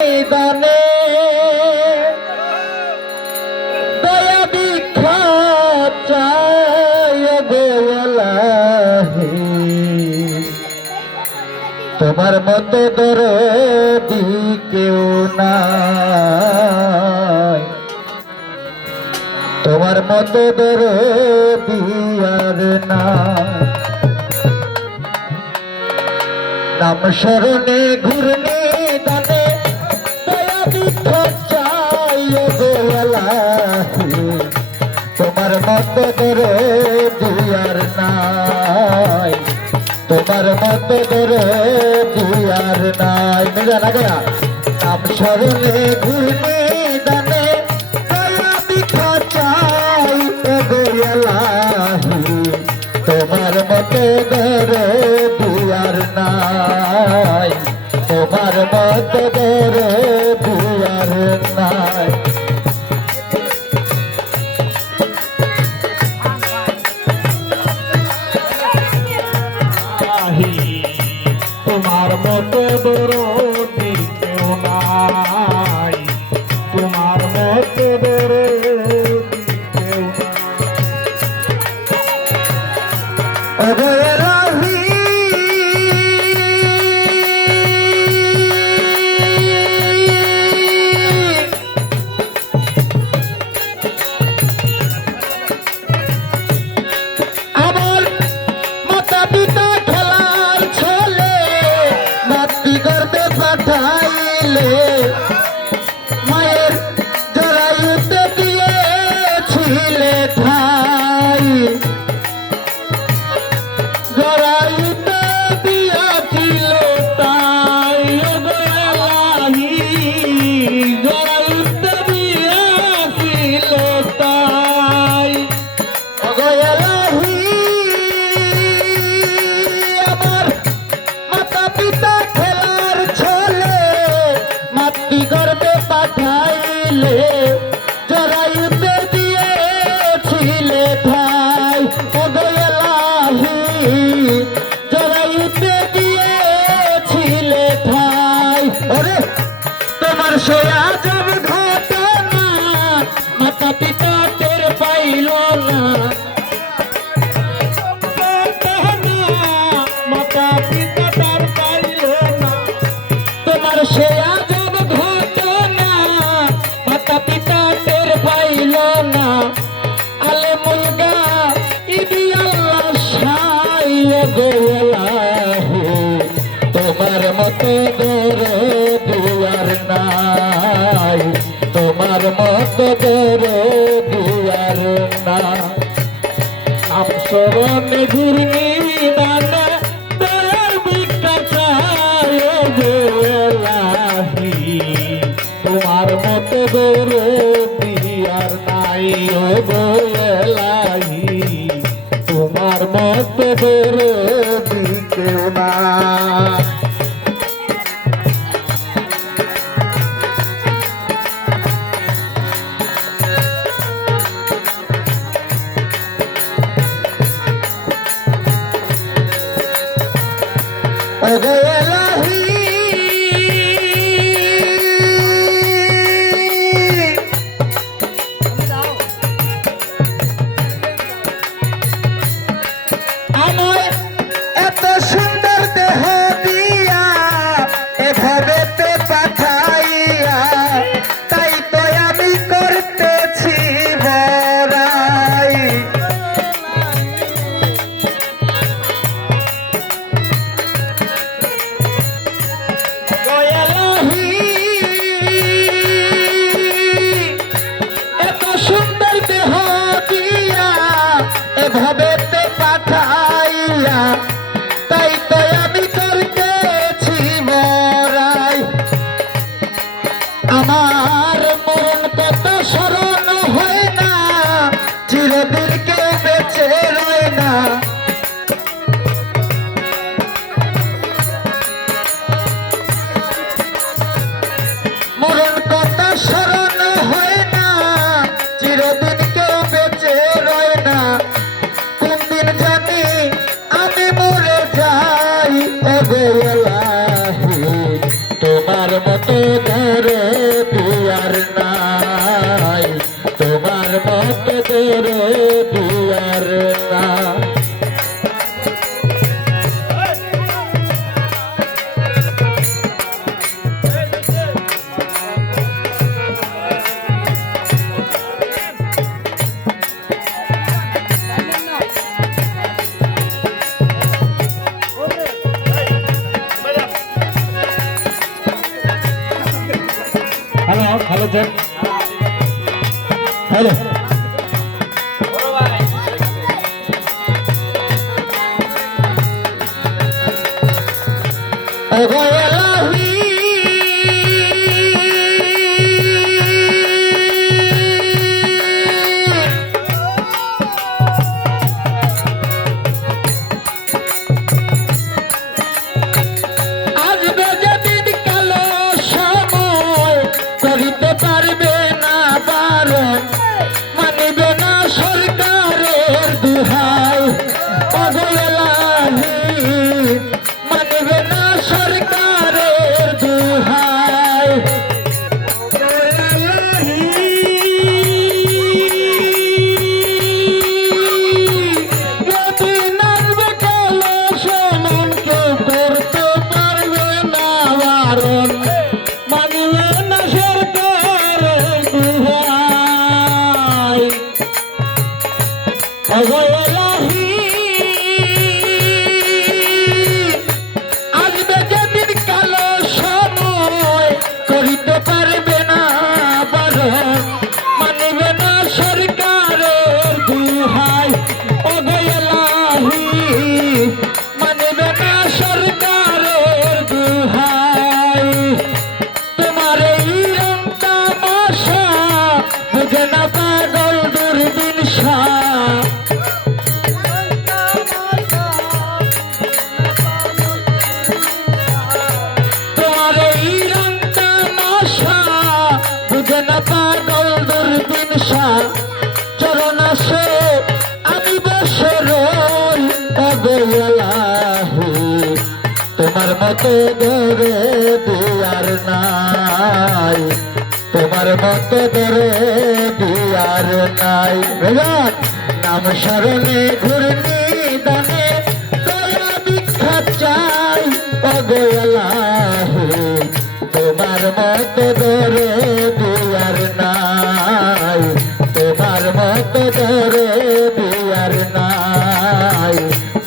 দানে দয়া ভিক্ষা চায় গোয়ালাহি তোমার মতো দরদি কেউ নাই, তোমার মতো দরদি আর নাই। নাম শরণে ঘুরনে দানে দয়া ভিক্ষা চাই গোয়ালাহি তোমার মতো দরদি আর নাই, তোমার মতো দরদি আর নাই। মেলা না গয়া নাম শরণে ঘুরনে দানে দয়া ভিক্ষা চাই গোয়ালাহি তোমার মতো দরদি আর নাই, তোমার মতো দরদি আর নাই। তোমার মতো দরদি কেউ নাই, তোমার মতো দরদি কেউ নাই। আমার মাতা পিতা খেলার ছেলে মাতৃগর্ভে পাঠাইলে মায়ের জরায়ুতে দিয়েছিলে ঠাই, জরায়ুতে দিয়েছিল তাই গোয়ালাহি, জরায়ুতে দিয়েছিল তাই গোয়ালাহি। আমার মাতা পিতা খেলার ছেলে মাতৃগর্ভে পাঠাইলে জরায়ুতে দিয়েছিলে ঠাই গোয়ালাহি, জরায়ুতে দিয়েছিলে ঠাই। ওরে তোমার সে আজব ঘটনা মাতা পিতা টের পাইল না, মাতা পিতা তার পাইল না। তোমার সে আজব ঘটনা মাতা পিতা টের পাইল না। আলেমুল গায়বি আল্লাহ শাই গোয়ালাহি তোমার মতো দরদি আর নাই, তোমার মতো দরদি আর নাই। নাম শরণে ঘুরনি দানে দয়ার ভিক্ষা চায় গোয়ালাহি তোমার মতো দরদি আর নাই ও গোয়ালাহি, তোমার মতো দরদি কেউ নাই। গোয়ালাহি আমার এত সুন্দর দেহ দিয়া এভাবে তে পাঠাইয়া তাই তো আমি করতেছি বড়াই গোয়ালাহি। এত সুন্দর দেহ দিয়া এভাবে তে পাঠাইয়া তাই তো আমি করতেছি মরাই। আমার মরণ কত স্মরণ হয় না, চিরদিন কেউ বেঁচে রয় না। মরণ কত স্মরণ হয় না, চিরদিন কেউ বেঁচে রয় না। কোন দিন জানি আমি মরে যাই গোয়ালাহি তোমার মতো হ্যালো চেক হ্যালো ওগো এলাহি আসবে যেদিন কালো সময় করিতে পারবে না বারণ মানিবে না সরকারের দুহাই ওগো এলাহি মানিবে না সরকারের দুহাই যেদিন আসবে কালো সময় কেউ করতে পারবে না বারণ মানিবে না সরকারের দুহাই ওগো এলাহি আসবে যেদিন কালো সময় করিতে পারবে না বারণ মানিবে না সরকারের দুহাই ওগো এলাহি মানিবে না সরকারের দুহাই তোমার এই রং তামাশা বুঝে না পাগল দূরবীন শাহ তোমার এই রং তামাশা বুঝে না পাগল দূরবীন শাহ চরণ আসে আমি বসে রই ওগো এলাহি তোমার মতো ধরে দিয়ার নাই তোমার মতো ধরে দিয়ার নাই ভগবান নাম স্মরণে ঘূর্ণি দানে দয়া ভিক্ষা চাই ওগো এলাহি তোমার মতো ধরে